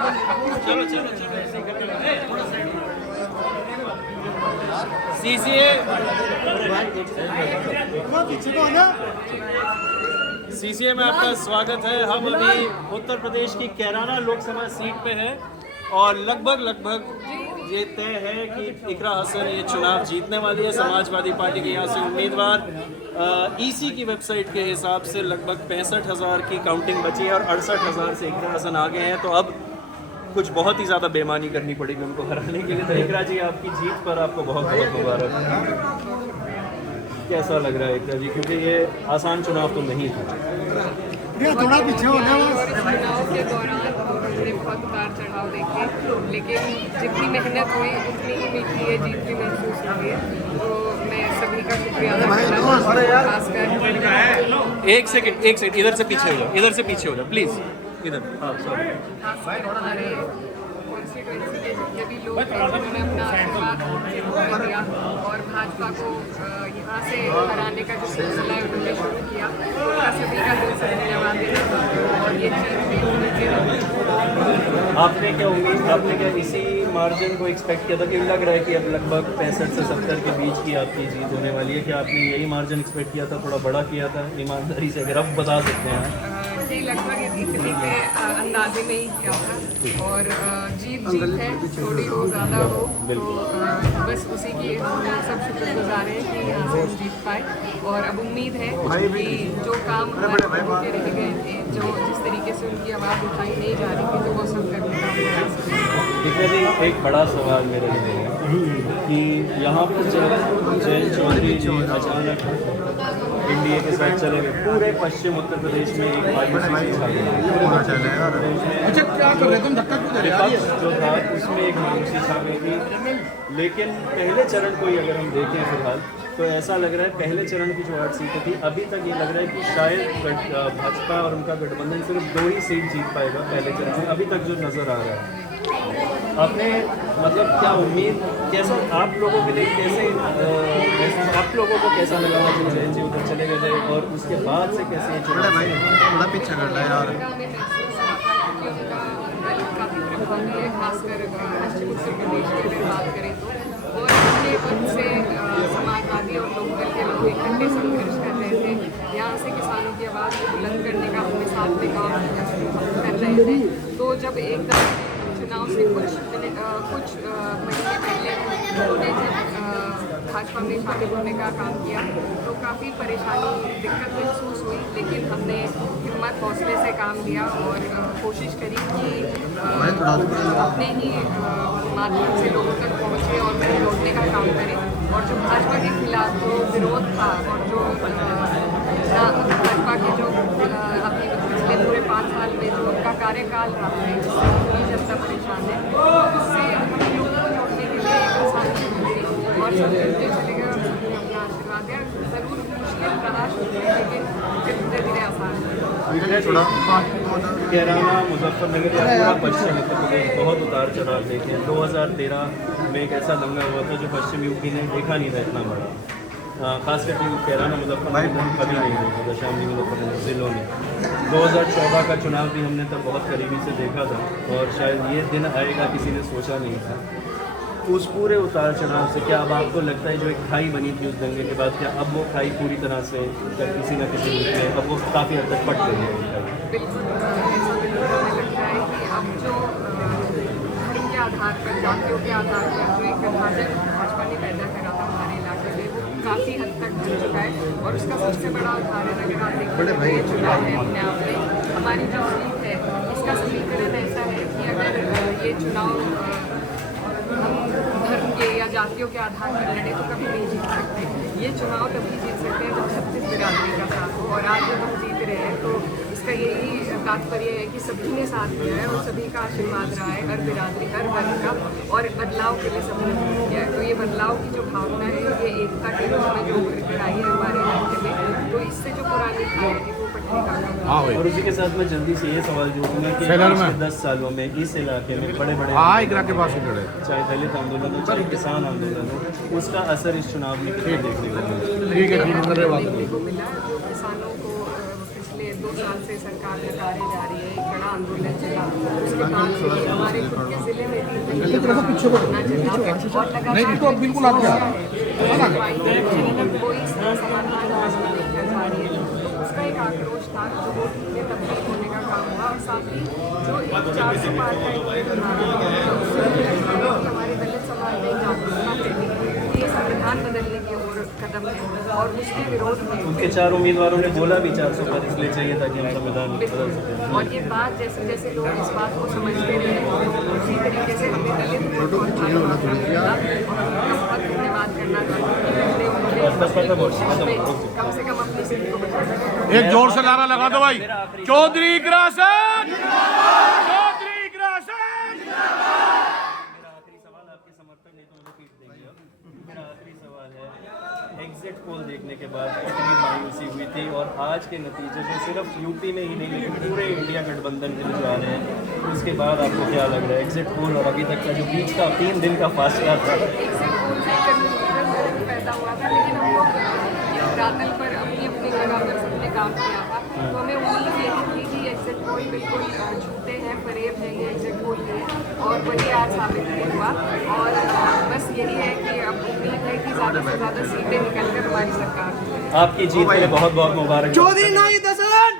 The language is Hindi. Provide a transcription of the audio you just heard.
चलो चलो चलो ऐसे ही करके थोड़ा साइड सीसीए सीसीए में आपका स्वागत है। हम अभी उत्तर प्रदेश की कैराना लोकसभा सीट पे हैं और लगभग ये तय है कि इकरा हसन ये चुनाव जीतने वाली है। समाजवादी पार्टी के यहाँ से उम्मीदवार ईसी की वेबसाइट के हिसाब से लगभग 65,000 की काउंटिंग बची है और 68,000 से इकरा हसन आगे हैं। तो अब कुछ बहुत ही ज़्यादा बेईमानी करनी पड़ेगी उनको हराने के लिए। तो इकरा जी आपकी जीत पर आपको बहुत बहुत मुबारक। कैसा लग रहा है इकरा जी, क्योंकि ये आसान चुनाव तो नहीं था। थोड़ा पीछे हो गया चुनाव के दौरान हमने बहुत उतार चढ़ाव देखे, लेकिन जितनी मेहनत हुई उतनी ही मिलती है, जीत भी महसूस हुई है। तो मैं सभी का शुक्रिया अदा करना, खासकर एक सेकंड इधर से पीछे हो जाओ प्लीज़ इधर। हाँ सॉरी। हमारे कॉन्स्टिट्यूएंसी के जितने भी लोग हैं जिन्होंने अपना आशीर्वाद हमसे दिया और भाजपा को यहाँ से हराने का जो सिलसिला है उन्होंने शुरू किया, उनका सभी का दिल से धन्यवाद देना। और ये चीज़ भी आपने क्या इसी मार्जिन को एक्सपेक्ट किया था कि लग रहा है कि अब लगभग 65 से 70 के बीच की आपकी जीत होने वाली है? क्या आपने यही मार्जिन एक्सपेक्ट किया था, थोड़ा बड़ा किया था? ईमानदारी से अगर आप बता सकते हैं। जी, लगभग इतने के अंदाजे में ही किया था और जीत है, थोड़ी हो ज़्यादा हो तो बस उसी की हम सब शुक्रगुजार हैं कि यहाँ से हम जीत पाए। और अब उम्मीद है कि जो काम हमारे के रह गए थे, जो जिस तरीके से उनकी आवाज़ उठाई नहीं जा रही थी, तो वो सब करने का प्रयास करेंगे। एक बड़ा सवाल मेरे लिए है कि यहाँ पर जयंत चौधरी जी अचानक इंडिया के साथ चले गए, पूरे पश्चिम उत्तर प्रदेश में एक अच्छा क्या कर रहे तुम, धक्का क्यों दे रहे जो था उसमें एक मायूसी छा गई थी। लेकिन पहले चरण को ही अगर हम देखें फिलहाल तो ऐसा लग रहा है पहले चरण की जो 8 सीटें थी, अभी तक ये लग रहा है कि शायद भाजपा और उनका गठबंधन सिर्फ 2 ही सीट जीत पाएगा पहले चरण में, अभी तक जो नज़र आ रहा है। आपने मतलब क्या उम्मीद, कैसा आप लोगों के लिए आप लोगों को कैसा लगा जब जयंत जी उधर चले गए और उसके बाद से कैसे थोड़ा पीछे कर रहा है यार। काफ़ी प्रभावी है, खासकर पश्चिम उत्तर प्रदेश की अगर बात करें तो। और अपने पद से समाजवादी और लोकदल के लोग इकट्ठे संघर्ष कर रहे थे, यहाँ से किसानों की आवाज़ को बुलंद करने का अपने साथ में काम कर रहे थे। तो जब एकदम चुनाव से कुछ महीने पहले उन्होंने जब भाजपा में शामिल होने का काम किया तो काफ़ी परेशानी दिक्कत महसूस हुई, लेकिन हमने हिम्मत हौसले से काम लिया और कोशिश करी कि अपने ही माध्यम से लोगों तक पहुँचे और उन्हें जोड़ने का काम करें। और जो भाजपा के खिलाफ जो विरोध था और जो भाजपा के जो अपने पिछले पूरे 5 साल में जो उनका कार्यकाल रहा है जिससे पूरी जनता परेशान है, उससे हम लोगों को जोड़ने के लिए एक आसानी मिली और सब जुड़ते चले गए और सबने अपना आशीर्वाद दिया। ज़रूर मुश्किल रहा शुरू में, लेकिन फिर धीरे धीरे आसान हुआ। कैराना मुजफ्फरनगर या पूरा पश्चिम उत्तर प्रदेश बहुत उतार चढ़ाव देखे हैं। 2013 में एक ऐसा दंगा हुआ था जो पश्चिम यूपी ने देखा नहीं था इतना बड़ा, खास करके कैराना मुजफ्फरनगर कभी नहीं देखा था, शामली मुजफ्फरनगर ज़िलों में। 2014 का चुनाव भी हमने तब बहुत करीबी से देखा था और शायद ये दिन आएगा किसी ने सोचा नहीं था। उस पूरे उतार चढ़ाव से क्या अब आपको लगता है जो एक खाई बनी थी उस दंगे के बाद, क्या अब वो खाई पूरी तरह से किसी न किसी रूप में अब वो काफ़ी हद तक पट गई है? बिल्कुल ऐसा बिल्कुल हमें लगता है कि अब जो धर्म के आधार पर, जातियों के आधार पर जो एक विभाजन भाजपा ने पैदा करा था हमारे इलाके में, वो काफ़ी हद तक मिल चुका है। और उसका सबसे बड़ा उदाहरण अगर आप देखें तो ये चुनाव है अपने आप में, हमारी जो सीट है इसका समीकरण ऐसा है कि अगर ये चुनाव हम धर्म के या जातियों के आधार पर लड़े तो कभी नहीं जीत सकते। ये चुनाव तभी जीत सकते हैं जब 36 बिरादरी का साथ हो, और आज जब हम जीत रहे हैं तो इसका यही तात्पर्य है कि सभी ने साथ दिया है और सभी का आशीर्वाद रहा है, हर बिरादरी हर वर्ग का, और बदलाव के लिए सबने वोट किया है। तो ये बदलाव की जो भावना है, ये एकता के रूप में जो उभर कर आई है हमारे इलाके में, तो इससे जो पुरानी खाई है वो पटने का काम। और उसी के साथ मैं जल्दी से ये सवाल जोड़ूंगा कि पिछले 10 सालों में इस इलाके में बड़े बड़े चाहे दलित आंदोलन हो चाहे किसान आंदोलन हो, उसका असर इस चुनाव में कितना देखने को मिला? देखने को मिला। जो किसानों को पिछले 2 साल से सरकार नकारे जा रही है, एक बड़ा आंदोलन चला, उसके बाद हमारे खुद के जिले में भी बिल्कुल आप क्या कोई समाधान नहीं कर पा रही है, तो उसका एक आक्रोश था जो वोट में तब्दील होने का काम हुआ। और साथ ही जो एक 400 पार का एक हमारे दलित समाज में जागरूकता फैली, ये संविधान बदलने की ओर कदम है और उसके विरोध में उनके 4 उम्मीदवारों ने बोला भी 400 पर इसलिए चाहिए ताकि हम संविधान बदल सकें। और ये बात जैसे जैसे लोग इस बात को समझते रहे उसी तरीके से हमें दलित वोट को धन्यवाद करना चाहते हैं, कम से कम अपनी सीट को बचा सकें। एक जोर से नारा लगा दो भाई, चौधरी ग्रासन, चौधरी ग्रासन। मेरा आखिरी सवाल, आपके समर्थक नहीं तो मुझे पीट देंगे अब। मेरा आखिरी सवाल है, एग्जिट पोल देखने के बाद कितनी मायूसी हुई थी और आज के नतीजे जो सिर्फ यूपी में ही नहीं लेकिन पूरे इंडिया गठबंधन के जो आ रहे हैं, उसके बाद आपको क्या लग रहा है? एग्जिट पोल और अभी तक का जो बीच का 3 दिन का फासला था, एग्जिट पोल से कन्फ्यूजन पैदा हुआ था, लेकिन हम लोग रातल पर अपनी अपनी जगह पर सबने काम किया था, तो हमें उम्मीद यही थी कि एग्जिट पोल बिल्कुल झूठे हैं, फरेब है ये एग्जिट पोल है, और वही आज साबित नहीं हुआ। और बस यही है कि अब उम्मीद है कि ज़्यादा से ज़्यादा सीटें निकल कर हमारी सरकार आपकी जीत के लिए बहुत बहुत मुबारक। चौधरी नाई दसन।